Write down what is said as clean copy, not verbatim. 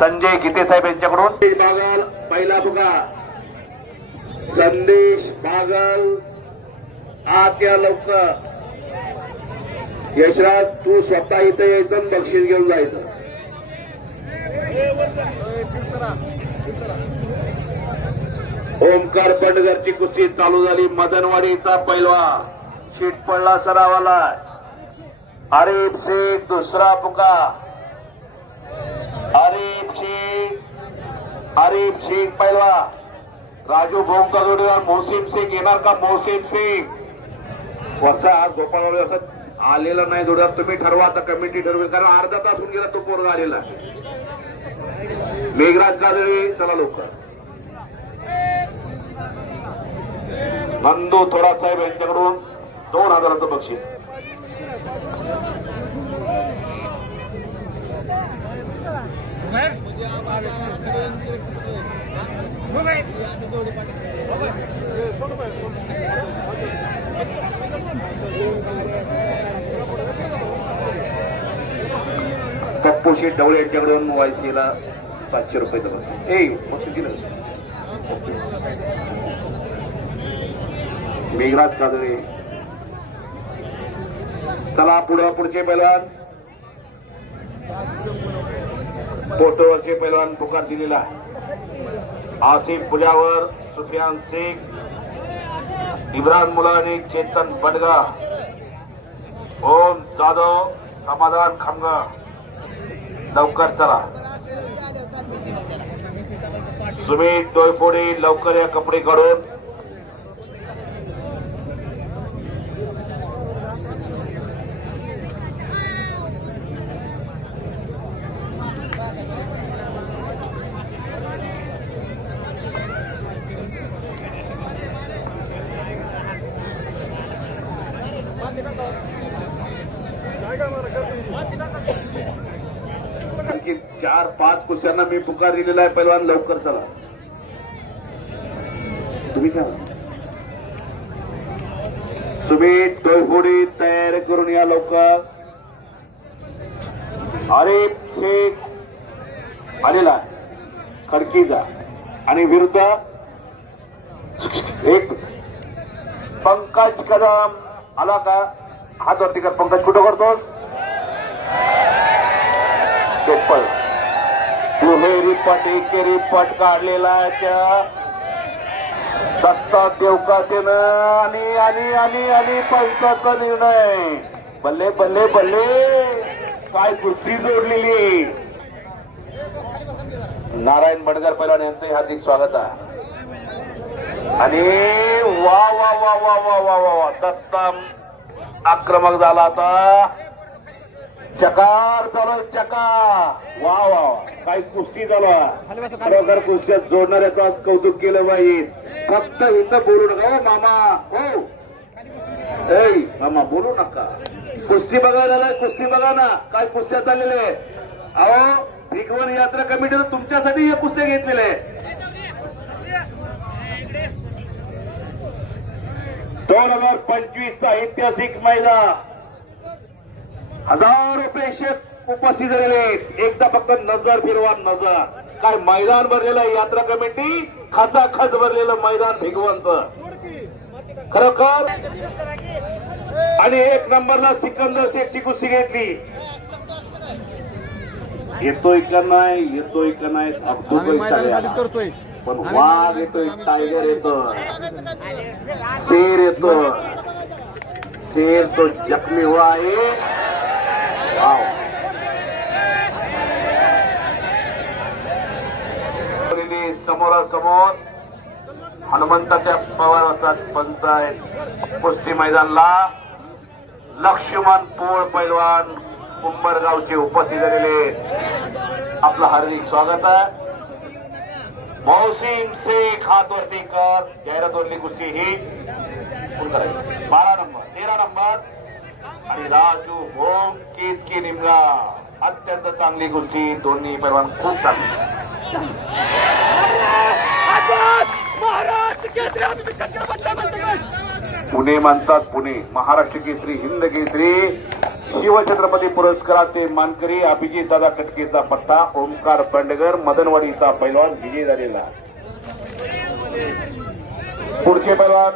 संजय गीते साहेब यांच्याकडून बागल पहिला बुका संदेश बागल आत या लवकर. यशराज तू स्वतः इथे यायचं आणि बक्षीस घेऊन जायचं. ओमकार बंडगरची कुस्ती चालू झाली. मदनवाडीचा पैलवान शीट पडला सरावाला. आरिफ शेख दुसरा पुका. आरिफ शेख पैलवान. राजू भोंका जोडीदार मोहसिन शेख येणार का? मोहसिन शेख वरचा हा गोपाळ असं आलेला नाही जोडीदार. तुम्ही ठरवा आता, कमिटी ठरवेल, कारण अर्धा तास होऊन गेला तो पोरगा आलेला. मेघराज गाजळे चला लवकर. नंदू थोडा साहेब यांच्याकडून 2000चं बक्षीस. पप्पू शेठ ढवळे यांच्याकडून मोबाईलला 700 रुपयाचं बक्षीस दिलं. मेघराज काजळे चला पुढचे पैलवान. फोटोचे पैलवान पुकार दिलेला आहे. आसिफ पुजावर, सुफियान शेख, इब्राहिम मुलानी, चेतन बडगा, ओम जाधव, समाधान खामगा. लवकर चला. सुमित डोयफोडे लवकर या कपडे काढून. आणखी 4-5 कुस्त्यांना मी पुकार दिलेला आहे. पैलवान लवकर चला. तुम्ही काय सुमित डोयफोडी तयारी करून या लवकर. आरिफ शेख आलेला खडकीचा आणि विरुद्ध एक पंकज कदम आला का? हात वरती कर. पंकज कुठं करतोस? पेपर दुहेरी पट एकेरी पट काढलेला त्या दत्ता देवकातेनं आणि आणि आणि आणि पंचाचा निर्णय. बल्ले बल्ले बल्ले काय कुस्ती जोडलेली. नारायण बडगर पैलवान यांचे हार्दिक स्वागत आहे. आणि वा वा वा वा वा वा वा वा दत्ता आक्रमक झाला. आता चकार चालू. चका वा वा काय कुस्ती चालू आहे. खरोखर कुस्त्यात जोडणाऱ्याचं आज कौतुक केलं पाहिजे. फक्त इथं बोलू नका हो मामा. हो मामा बोलू नका. कुस्ती बघायला कुस्ती बघा ना. काय कुस्त्या चाललेले. अहो भिगवण यात्रा कमिटीनं तुमच्यासाठी हे कुस्त्या घेतलेले. 2025चा ऐतिहासिक मैदान. 1000 प्रेक्षक उपस्थित झालेले. एकदा फक्त नजर फिरवा. नजर काय मैदान भरलेलं आहे. यात्रा कमिटी खचाखच भरलेलं मैदान भिगवणचं खरोखर. आणि 1 नंबरला सिकंदर शेखची कुस्ती घेतली. येतोय का नाही करतोय. पण वाघ येतोय, टायगर येतो, शेर येतो. शेर तो जखमी हुआ आहे. समोरासमोर हनुमंताच्या पवाराचा पंचायत कुस्ती मैदानला लक्ष्मण पोळ पैलवान कुंभरगावचे उपस्थित झालेले. आपलं हार्दिक स्वागत आहे. मोहसिन शेख हातवरती कर. जाहिरातवरली कुस्ती ही 12 नंबर 13 नंबर आणि राजू भोंग केतकी निमगा. अत्यंत चांगली कुस्ती. दोन्ही पैलवान खूप चांगली. पुणे म्हणतात. पुणे महाराष्ट्र केसरी, हिंद केसरी शिवछत्रपती पुरस्काराचे मानकरी अभिजित दादा कटकेचा पट्टा ओमकार बंडगर मदनवाडीचा पैलवान विजय झालेला. पुढचे पैलवान